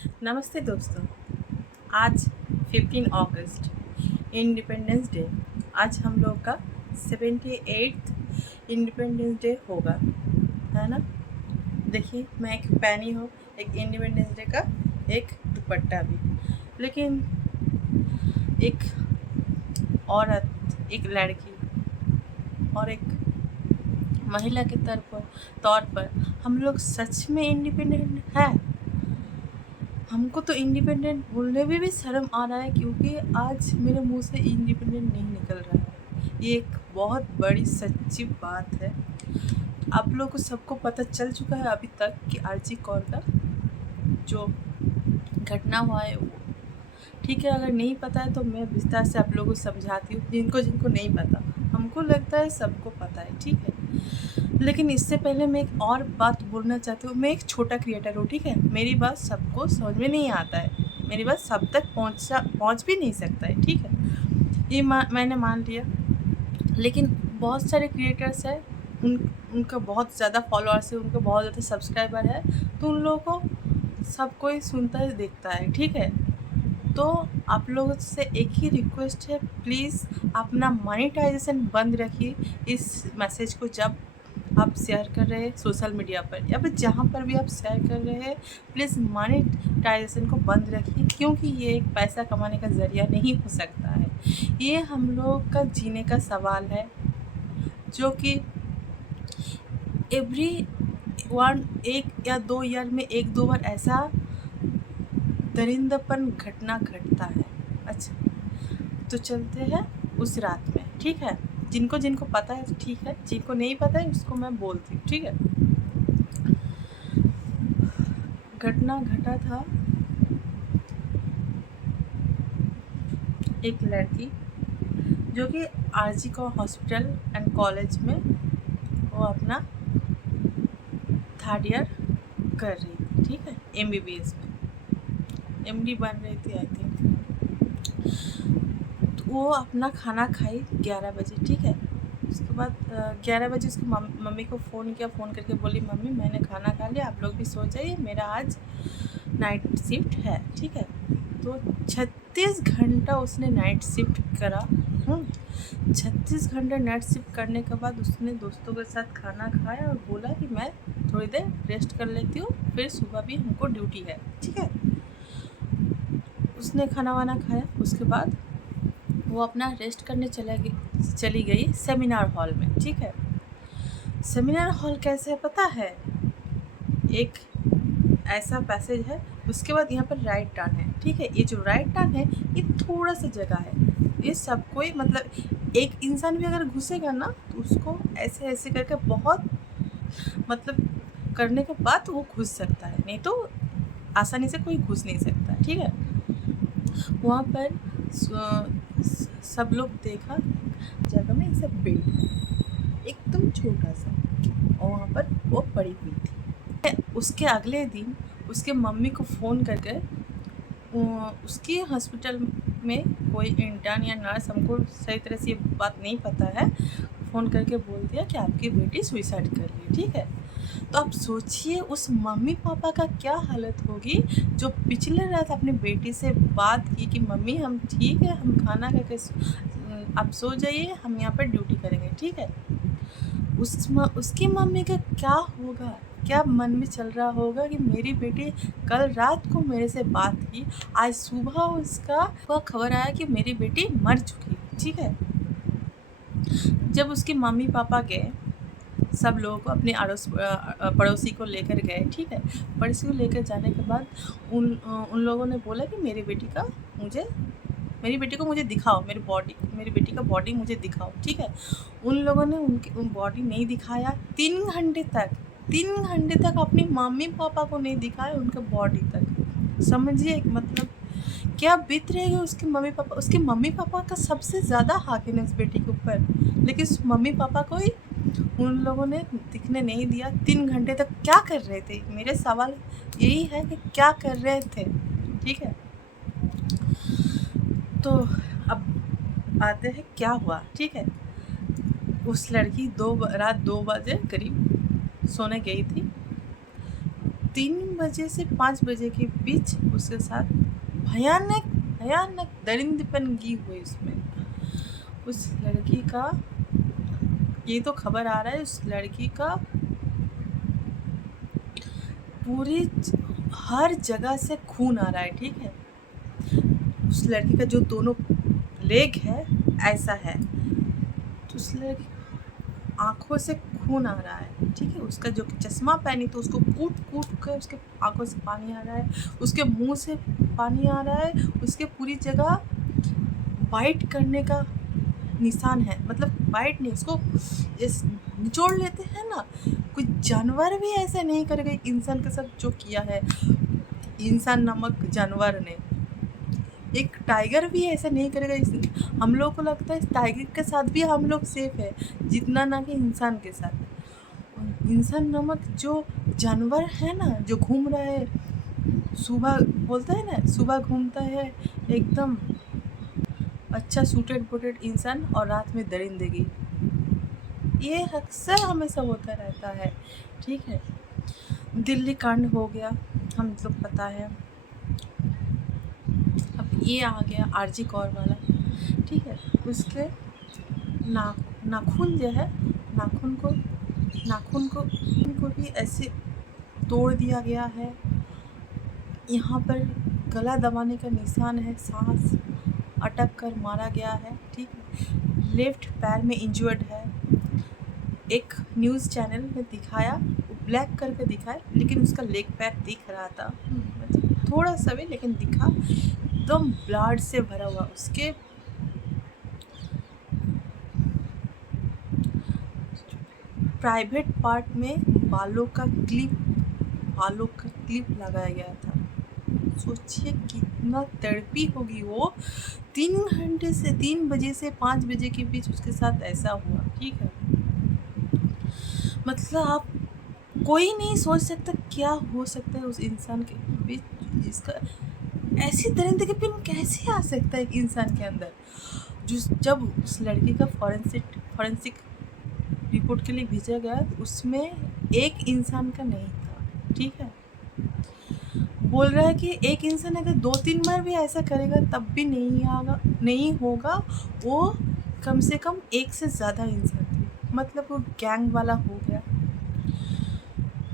नमस्ते दोस्तों। आज 15 अगस्त इंडिपेंडेंस डे। आज हम लोग का 78th इंडिपेंडेंस डे होगा, है ना। देखिए, मैं एक पहनी हूँ एक इंडिपेंडेंस डे का एक दुपट्टा भी। लेकिन एक औरत, एक लड़की और एक महिला के तौर पर हम लोग सच में इंडिपेंडेंट है। हमको तो इंडिपेंडेंट बोलने में भी शर्म आ रहा है, क्योंकि आज मेरे मुंह से इंडिपेंडेंट नहीं निकल रहा है। ये एक बहुत बड़ी सच्ची बात है। आप लोगों को सबको पता चल चुका है अभी तक कि आरजी कौर का जो घटना हुआ है वो, ठीक है। अगर नहीं पता है तो मैं विस्तार से आप लोगों को समझाती हूँ, जिनको जिनको नहीं पता। हमको लगता है सबको पता है, ठीक है। लेकिन इससे पहले मैं एक और बात बोलना चाहती हूँ। मैं एक छोटा क्रिएटर हूँ, ठीक है। मेरी बात सबको समझ में नहीं आता है, मेरी बात सब तक पहुँच भी नहीं सकता है, ठीक है। ये मैंने मान लिया। लेकिन बहुत सारे क्रिएटर्स हैं, उनका बहुत ज़्यादा फॉलोअर्स है, उनका बहुत ज़्यादा सब्सक्राइबर है, तो उन लोगों को सब कोई सुनता है, देखता है, ठीक है। तो आप लोगों से एक ही रिक्वेस्ट है, प्लीज़ अपना मोनेटाइजेशन बंद रखिए। इस मैसेज को जब आप शेयर कर रहे हैं सोशल मीडिया पर या फिर जहाँ पर भी आप शेयर कर रहे हैं, प्लीज़ मोनेटाइजेशन को बंद रखिए, क्योंकि ये एक पैसा कमाने का ज़रिया नहीं हो सकता है। ये हम लोग का जीने का सवाल है, जो कि एवरी वन, 1 या 2 ईयर में 1-2 बार ऐसा दरिंदापन घटना घटता है। अच्छा, तो चलते हैं उस रात में, ठीक है। जिनको जिनको पता है ठीक है, जिनको नहीं पता है उसको मैं बोलती हूँ, ठीक है। घटना घटा था, एक लड़की जो कि आरजी को हॉस्पिटल एंड कॉलेज में वो अपना 3rd ईयर कर रही थी, ठीक है। MBBS में MD बन रही थी, आई थिंक। तो वो अपना खाना खाई 11 बजे, ठीक है। उसके बाद 11 बजे उसकी मम्मी को फ़ोन किया। फ़ोन करके बोली, मम्मी मैंने खाना खा लिया, आप लोग भी सो जाइए, मेरा आज नाइट शिफ्ट है, ठीक है। तो 36 घंटा उसने नाइट शिफ्ट करा। 36 घंटे नाइट शिफ्ट करने के बाद उसने दोस्तों के साथ खाना खाया और बोला कि मैं थोड़ी देर रेस्ट कर लेती हूँ, फिर सुबह भी हमको ड्यूटी है, ठीक है। उसने खाना वाना खाया, उसके बाद वो अपना रेस्ट करने चली गई सेमिनार हॉल में, ठीक है। सेमिनार हॉल कैसे है पता है? एक ऐसा पैसेज है, उसके बाद यहाँ पर राइट टर्न है, ठीक है। ये जो राइट टर्न है ये थोड़ा सा जगह है, ये सब कोई मतलब एक इंसान भी अगर घुसेगा ना तो उसको ऐसे ऐसे करके बहुत मतलब करने के बाद वो घुस सकता है, नहीं तो आसानी से कोई घुस नहीं सकता, ठीक है। वहाँ पर सब लोग देखा, जगह में ऐसा बेड है एकदम छोटा सा, और वहाँ पर वो पड़ी हुई थी। उसके अगले दिन उसके मम्मी को फ़ोन करके उसकी हॉस्पिटल में कोई इंटर्न या नर्स, हमको सही तरह से ये बात नहीं पता है, फ़ोन करके बोल दिया कि आपकी बेटी सुसाइड कर ली, ठीक है। तो आप सोचिए उस मम्मी पापा का क्या हालत होगी, जो पिछले रात अपनी बेटी से बात की कि मम्मी हम ठीक है, हम खाना खा के आप सो जाइए, हम यहाँ पर ड्यूटी करेंगे, ठीक है। उसकी मम्मी का क्या होगा, क्या मन में चल रहा होगा कि मेरी बेटी कल रात को मेरे से बात की, आज सुबह उसका खबर आया कि मेरी बेटी मर चुकी है, ठीक है। जब उसके मम्मी पापा गए, सब लोगों को अपने पड़ोसी को लेकर गए, ठीक है। पड़ोसी को लेकर जाने के बाद उन लोगों ने बोला कि मेरी बेटी को मुझे दिखाओ, मेरी बेटी का बॉडी मुझे दिखाओ, ठीक है। उन लोगों ने उन बॉडी नहीं दिखाया 3 घंटे तक अपनी मम्मी पापा को नहीं दिखाया उनका बॉडी तक। समझिए मतलब क्या बीत रहेगी उसके मम्मी पापा का सबसे ज़्यादा हक है उस बेटी के ऊपर, लेकिन उस मम्मी पापा को ही उन लोगों ने दिखने नहीं दिया। 3 घंटे तक क्या कर रहे थे, मेरे सवाल यही है कि क्या कर रहे थे, ठीक है। तो अब आते हैं क्या हुआ, ठीक है। उस लड़की रात 2 बजे करीब सोने गई थी। 3 बजे से 5 बजे के बीच उसके साथ भयानक भयानक दरिंदपन की हुई उसमें। उस लड़की का, ये तो खबर आ रहा है, उस लड़की का पूरी हर जगह से खून आ रहा है, ठीक है। उस लड़की का जो दोनों लेग है ऐसा है, तो उस लड़की आँखों से खून आ रहा है, ठीक है। उसका जो चश्मा पहनी तो उसको कूट कूट कर उसके आँखों से पानी आ रहा है, उसके मुंह से पानी आ रहा है, उसके पूरी जगह बाइट करने का निशान है, मतलब बाइट नहीं, उसको इस निचोड़ लेते हैं ना। कोई जानवर भी ऐसा नहीं करेगा एक इंसान के साथ जो किया है इंसान नामक जानवर ने। एक टाइगर भी ऐसा नहीं करेगा। हम लोग को लगता है टाइगर के साथ भी हम लोग सेफ है जितना ना कि इंसान के साथ। इंसान नामक जो जानवर है ना, जो घूम रहा है, सुबह बोलता है ना, सुबह घूमता है एकदम अच्छा सूटेड बूटेड इंसान और रात में दरिंदगी, ये अक्सर हमेशा होता रहता है, ठीक है। दिल्ली कांड हो गया, हम लोग पता है। अब ये आ गया आरजी कौर वाला, ठीक है। उसके नाखून जो है, नाखून को भी ऐसे तोड़ दिया गया है। यहाँ पर गला दबाने का निशान है, सांस अटक कर मारा गया है, ठीक है। लेफ्ट पैर में इंजर्ड है। एक न्यूज़ चैनल ने दिखाया, ब्लैक करके दिखाया, लेकिन उसका लेग पैर दिख रहा था, थोड़ा सा भी, लेकिन दिखा। एकदम ब्लड से भरा हुआ। उसके प्राइवेट पार्ट में बालों का क्लिप लगाया गया था। सोचिए कितना तड़पी होगी वो। 3 बजे से 5 बजे के बीच उसके साथ ऐसा हुआ, ठीक है। मतलब आप कोई नहीं सोच सकता क्या हो सकता है उस इंसान के बीच, जिसका ऐसी दरिंदगी पिन कैसे आ सकता है एक इंसान के अंदर। जब उस लड़की का फॉरेंसिक रिपोर्ट के लिए भेजा गया तो उसमें एक इंसान का नहीं था, ठीक है। बोल रहा है कि एक इंसान अगर 2-3 बार भी ऐसा करेगा तब भी नहीं होगा, वो कम से कम एक से ज़्यादा इंसान थे, मतलब वो गैंग वाला हो गया।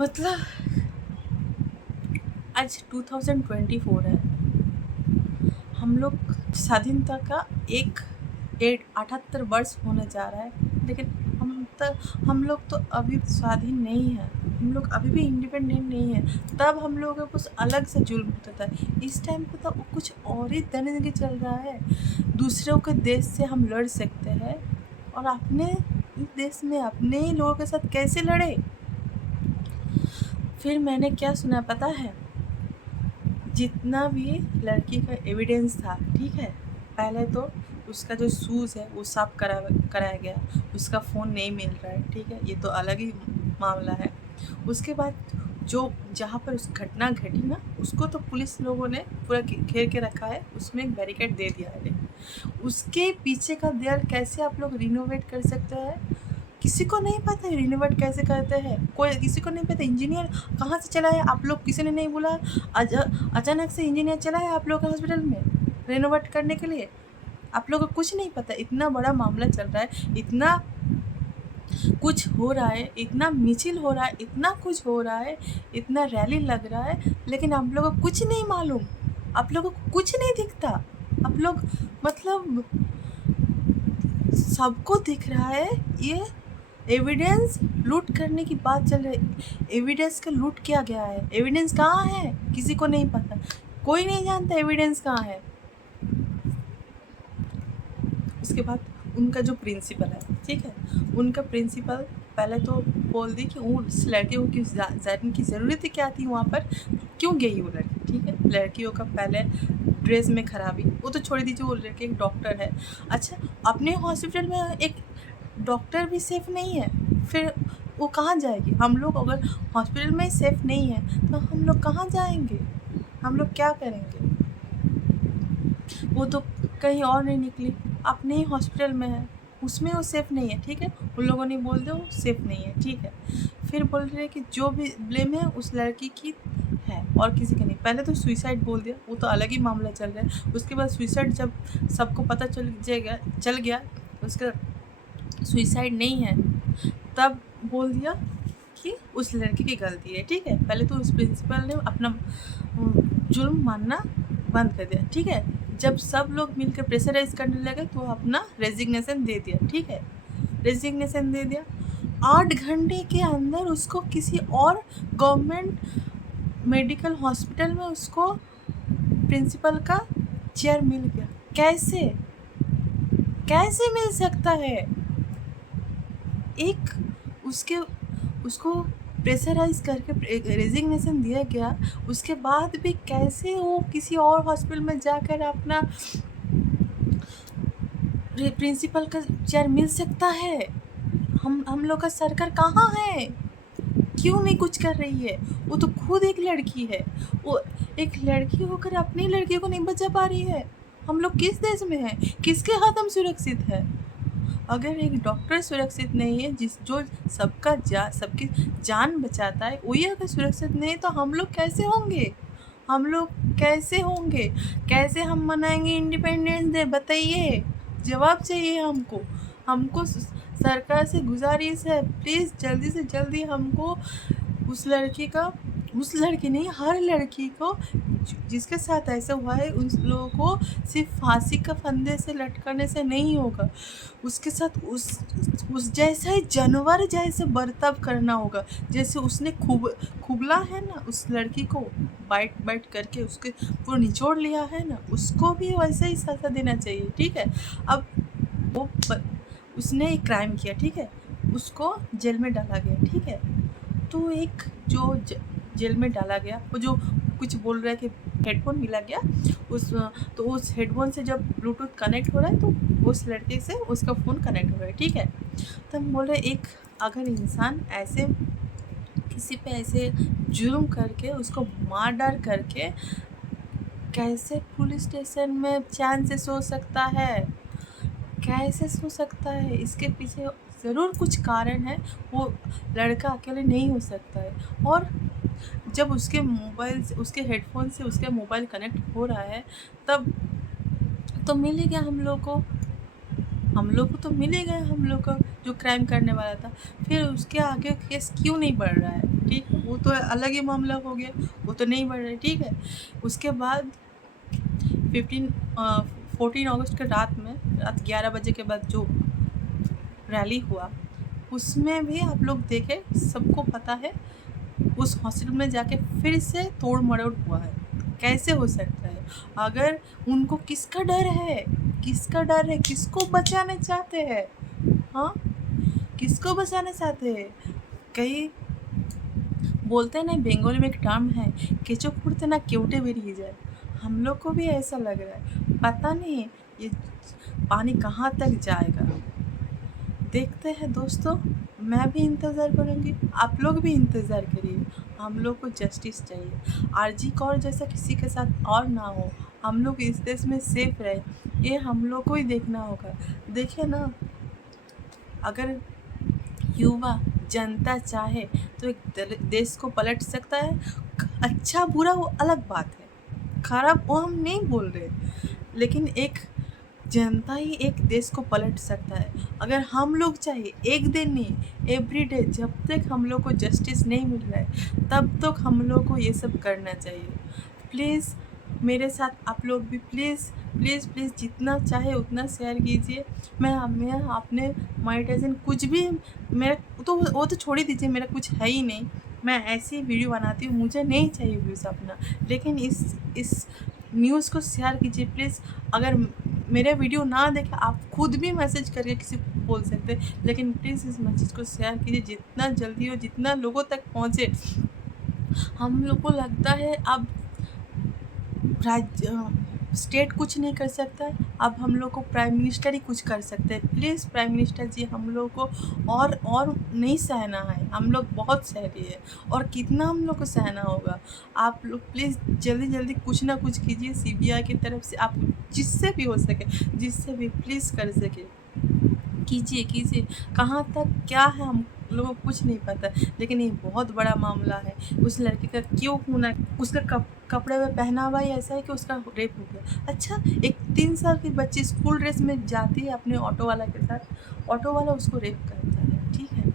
मतलब आज 2024 है, हम लोग स्वाधीनता का 78 वर्ष होने जा रहा है, लेकिन हम लोग तो अभी स्वाधीन नहीं है, हम लोग अभी भी इंडिपेंडेंट नहीं है। तब हम लोगों का कुछ अलग से जुल्म होता था, इस टाइम पे तो कुछ और ही दरिंदगी चल रहा है। दूसरों के देश से हम लड़ सकते हैं और अपने देश में अपने ही लोगों के साथ कैसे लड़े। फिर मैंने क्या सुना पता है, जितना भी लड़की का एविडेंस था, ठीक है, पहले तो उसका जो शूज़ है वो साफ कराया गया, उसका फ़ोन नहीं मिल रहा है, ठीक है, ये तो अलग ही मामला है। उसके बाद जो जहाँ पर उस घटना घटी ना, उसको तो पुलिस लोगों ने पूरा घेर के रखा है, उसमें एक बैरिकेड दे दिया है, लेकिन उसके पीछे का दीवार कैसे आप लोग रिनोवेट कर सकते हैं, किसी को नहीं पता है रिनोवेट कैसे करते हैं। कोई किसी को नहीं पता इंजीनियर कहाँ से चला है, आप लोग किसी ने नहीं बोला। अचानक से इंजीनियर चला है आप लोग के हॉस्पिटल में रिनोवेट करने के लिए, आप लोगों को कुछ नहीं पता। इतना बड़ा मामला चल रहा है, इतना कुछ हो रहा है, इतना मिছিল हो रहा है, इतना कुछ हो रहा है, इतना रैली लग रहा है, लेकिन आप लोगों को कुछ नहीं मालूम, आप लोगों को कुछ नहीं दिखता। आप लोग मतलब सबको दिख रहा है ये एविडेंस लूट करने की बात चल रही है। एविडेंस का लूट किया गया है, एविडेंस कहाँ है किसी को नहीं पता, कोई नहीं जानता एविडेंस कहाँ है। उसके बाद उनका जो प्रिंसिपल है, ठीक है, उनका प्रिंसिपल पहले तो बोल दी कि उस लड़के को जाने की ज़रूरत ही क्या थी वहाँ पर, क्यों गई वो लड़की, ठीक है। लड़कियों का पहले ड्रेस में खराबी, वो तो छोड़ दीजिए, वो लड़के एक डॉक्टर है। अच्छा, अपने हॉस्पिटल में एक डॉक्टर भी सेफ़ नहीं है, फिर वो कहाँ जाएगी। हम लोग अगर हॉस्पिटल में सेफ़ नहीं है तो हम लोग कहाँ जाएंगे, हम लोग क्या करेंगे। वो तो कहीं और नहीं निकली, अपने ही हॉस्पिटल में है, उसमें वो सेफ़ नहीं है, ठीक है। उन लोगों ने बोल दिया वो सेफ़ नहीं है, ठीक है। फिर बोल रहे हैं कि जो भी ब्लेम है उस लड़की की है और किसी का नहीं। पहले तो सुसाइड बोल दिया, वो तो अलग ही मामला चल रहा है। उसके बाद सुसाइड जब सबको पता चल गया उसका सुसाइड नहीं है, तब बोल दिया कि उस लड़की की गलती है। ठीक है, पहले तो उस प्रिंसिपल ने अपना जुल्म मानना बंद कर दिया। ठीक है, जब सब लोग मिलकर प्रेशराइज करने लगे तो अपना रेजिग्नेशन दे दिया। ठीक है, रेजिग्नेशन दे दिया। 8 घंटे के अंदर उसको किसी और गवर्नमेंट मेडिकल हॉस्पिटल में उसको प्रिंसिपल का चेयर मिल गया। कैसे कैसे मिल सकता है? एक उसके उसको प्रेशराइज करके रेजिग्नेशन दिया गया, उसके बाद भी कैसे वो किसी और हॉस्पिटल में जाकर अपना प्रिंसिपल का चेयर मिल सकता है? हम लोग का सरकार कहाँ है? क्यों नहीं कुछ कर रही है? वो तो खुद एक लड़की है, वो एक लड़की होकर अपनी लड़की को नहीं बचा पा रही है। हम लोग किस देश में हैं? किसके हाथ हम सुरक्षित है? अगर एक डॉक्टर सुरक्षित नहीं है, जो सबकी जान बचाता है, वही अगर सुरक्षित नहीं है तो हम लोग कैसे होंगे? हम लोग कैसे होंगे? कैसे हम मनाएंगे इंडिपेंडेंस डे? बताइए, जवाब चाहिए हमको सरकार से गुजारिश है, प्लीज़ जल्दी से जल्दी हमको उस लड़की नहीं, हर लड़की को जिसके साथ ऐसा हुआ है उन लोगों को सिर्फ फांसी का फंदे से लटकाने से नहीं होगा, उसके साथ उस जैसा ही जानवर जैसे बर्ताव करना होगा। जैसे उसने खुबला है ना उस लड़की को, बाइट करके उसके पूरा निचोड़ लिया है ना, उसको भी वैसा ही सज़ा देना चाहिए। ठीक है, अब वो उसने एक क्राइम किया, ठीक है, उसको जेल में डाला गया। ठीक है, तो एक जो जेल में डाला गया, वो जो कुछ बोल रहा है कि हेडफोन मिला गया, उस हेडफोन से जब ब्लूटूथ कनेक्ट हो रहा है तो उस लड़के से उसका फ़ोन कनेक्ट हो रहा है। ठीक है, तो हम बोल रहे एक अगर इंसान ऐसे किसी पे ऐसे जुल्म करके उसको मार डाल करके कैसे पुलिस स्टेशन में चैन से सो सकता है? कैसे सो सकता है? इसके पीछे ज़रूर कुछ कारण है, वो लड़का अकेले नहीं हो सकता है। और जब उसके मोबाइल से, उसके हेडफोन से उसका मोबाइल कनेक्ट हो रहा है, तब तो मिल ही गया हम लोग को तो मिल ही गया हम लोग को जो क्राइम करने वाला था। फिर उसके आगे केस क्यों नहीं बढ़ रहा है? ठीक है, वो तो अलग ही मामला हो गया, वो तो नहीं बढ़ रहा है। ठीक है, उसके बाद 14 अगस्त के रात 11 बजे के बाद जो रैली हुआ, उसमें भी आप लोग देखे, सबको पता है उस हॉस्पिटल में जाके फिर से तोड़ मरोड़ हुआ है। कैसे हो सकता है? अगर उनको किसका डर है? किसको बचाना चाहते हैं? हाँ, किसको बचाना चाहते हैं? कहीं बोलते हैं ना, बंगाली में एक टर्म है, केचो फुड़ते ना केवटे बेरिए जाए। हम लोग को भी ऐसा लग रहा है, पता नहीं ये पानी कहाँ तक जाएगा। देखते हैं दोस्तों, मैं भी इंतज़ार करूँगी, आप लोग भी इंतज़ार करिए। हम लोग को जस्टिस चाहिए। आरजी कौर जैसा किसी के साथ और ना हो, हम लोग इस देश में सेफ रहे, ये हम लोग को ही देखना होगा। देखिए ना, अगर युवा जनता चाहे तो एक देश को पलट सकता है। अच्छा बुरा वो अलग बात है, खराब वो हम नहीं बोल रहे, लेकिन एक जनता ही एक देश को पलट सकता है। अगर हम लोग चाहे, एक दिन नहीं, एवरीडे, जब तक हम लोग को जस्टिस नहीं मिल रहा है तब तक हम लोग को ये सब करना चाहिए। प्लीज़ मेरे साथ आप लोग भी प्लीज़ जितना चाहे उतना शेयर कीजिए। मैं अपने मोनेटाइजेशन कुछ भी, मेरा तो वो तो छोड़ ही दीजिए, मेरा कुछ है ही नहीं। मैं ऐसी वीडियो बनाती हूँ, मुझे नहीं चाहिए व्यूज़ अपना, लेकिन इस न्यूज़ को शेयर कीजिए प्लीज़। अगर मेरे वीडियो ना देखें, आप खुद भी मैसेज करके किसी को बोल सकते हैं, लेकिन प्लीज़ इस मैसेज को शेयर कीजिए जितना जल्दी हो, जितना लोगों तक पहुँचे। हम लोग को लगता है अब स्टेट कुछ नहीं कर सकता है, अब हम लोग को प्राइम मिनिस्टर ही कुछ कर सकते हैं। प्लीज़ प्राइम मिनिस्टर जी, हम लोग को और नहीं सहना है, हम लोग बहुत सह रही है, और कितना हम लोग को सहना होगा। आप लोग प्लीज़ जल्दी कुछ ना कुछ कीजिए, CBI की तरफ से आप जिससे भी हो सके, जिससे भी प्लीज़ कर सके कीजिए। कहाँ तक क्या है लोगों को कुछ नहीं पता, लेकिन ये बहुत बड़ा मामला है। उस लड़के का क्यों खून है? उसका कपड़े में पहनावा ही ऐसा है कि उसका रेप हो गया। अच्छा, एक 3 साल की बच्ची स्कूल ड्रेस में जाती है अपने ऑटो वाला के साथ, ऑटो वाला उसको रेप करता है, ठीक है?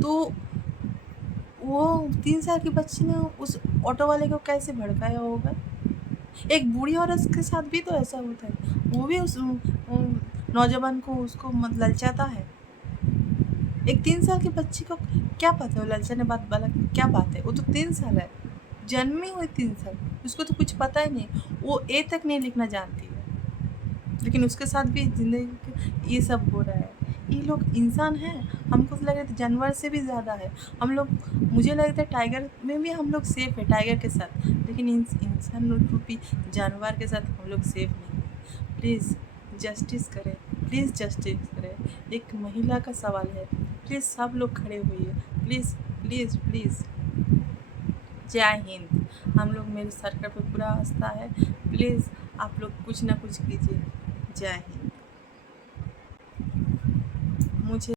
तो वो 3 साल की बच्ची ने उस ऑटो वाले को कैसे भड़काया होगा? एक बूढ़ी औरत के साथ भी तो ऐसा होता है। वो भी उस नौजवान को उसको ललचाता है। एक 3 साल की बच्ची को क्या पता है ललचाने बात वाला क्या बात है? वो तो 3 साल है। जन्मी हुई 3 साल, उसको तो कुछ पता ही नहीं। वो ए तक नहीं लिखना जानती है। लेकिन उसके साथ भी ज़िंदगी के ये सब हो रहा है। ये लोग इंसान हैं, हमको तो लग रहा है जानवर से भी ज़्यादा है। हम लोग मुझे लगता है टाइगर में भी हम लोग सेफ है टाइगर के साथ, लेकिन इंसान रूपी जानवर के साथ हम लोग सेफ नहीं है। प्लीज़ जस्टिस करें, प्लीज़ जस्टिस करें। एक महिला का सवाल है, प्लीज़ सब लोग खड़े होइए। Please, please, please. जय हिंद। हम लोग मेरी सरकार पे पूरा आस्था है। प्लीज़ आप लोग कुछ ना कुछ कीजिए। जय हिंद। मुझे